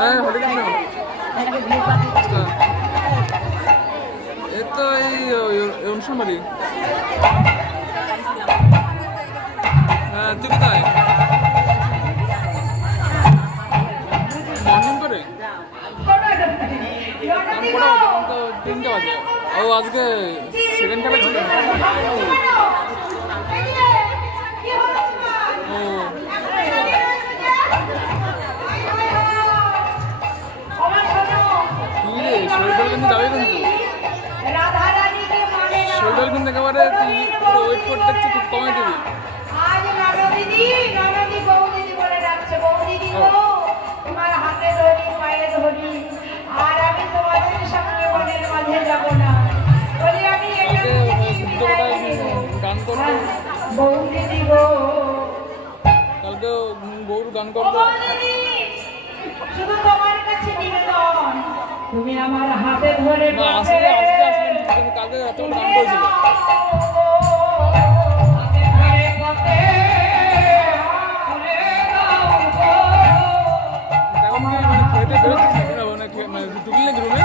হ্যাঁ হলে কেন এ তো এই অনুষ্ঠান বাড়ি। হ্যাঁ তুই কোথায় মর্নিং করে তো 3টা বাজে। ও আজকে সেকেন্ড খেলা ছিল। শরীরটা কিন্তু যাবে কিন্তু শরীরটা কিন্তু একেবারে তুই পুরো ওয়েট করতে দেখছি খুব কমে দিবি। গান করতো কালকে গৌর গান করতো। তুমি আমার হাতে ধরে আসলে কালকে এত গান করেছিল। এখন কি মানে খেতে বেরোচ্ছিস মানে ঢুকলি নাকি রুমে?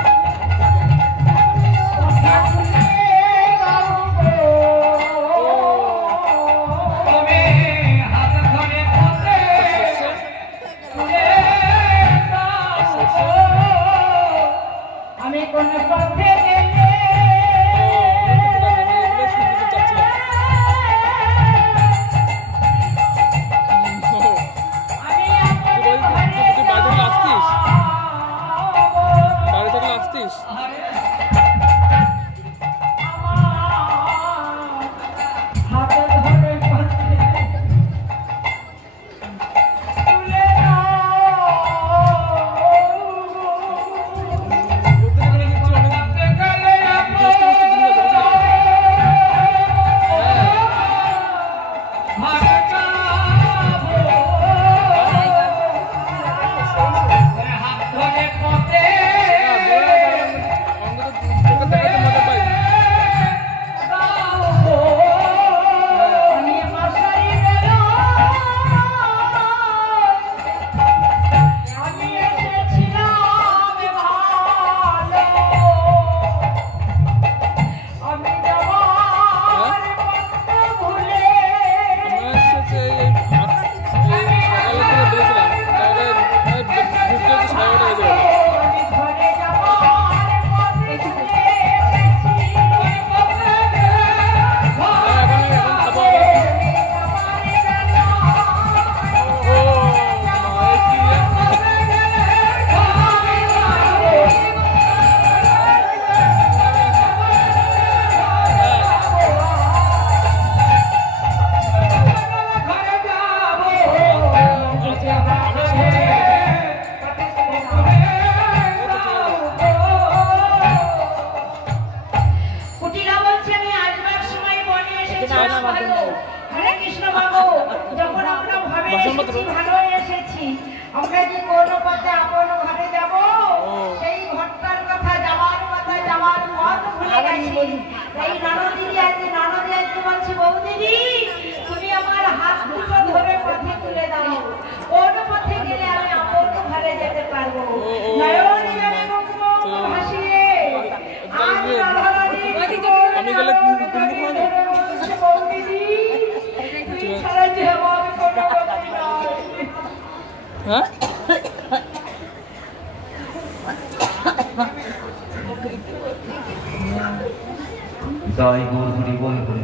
জয় গৌর হরি বল হরি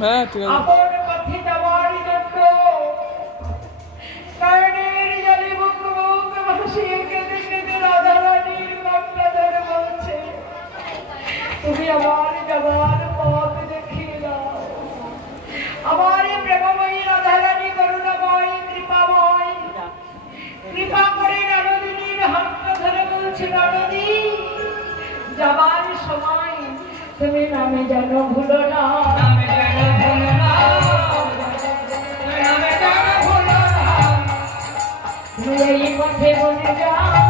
হ্যাঁ ঠিক আছে। তুমি আমার যাবার পথ দেখিয়ে দাও। আমার প্রেমময়ী রাধারানী করুণাময় কৃপাময় কৃপা করে নরদিনীর হাত ধরে বলছে, নরদি যাবার সময় তুমি নামে যেন ভুলো না, নামে যেন ভুলো না, নামে যেন ভুলো না, তুমি এই পথে বলে যাও।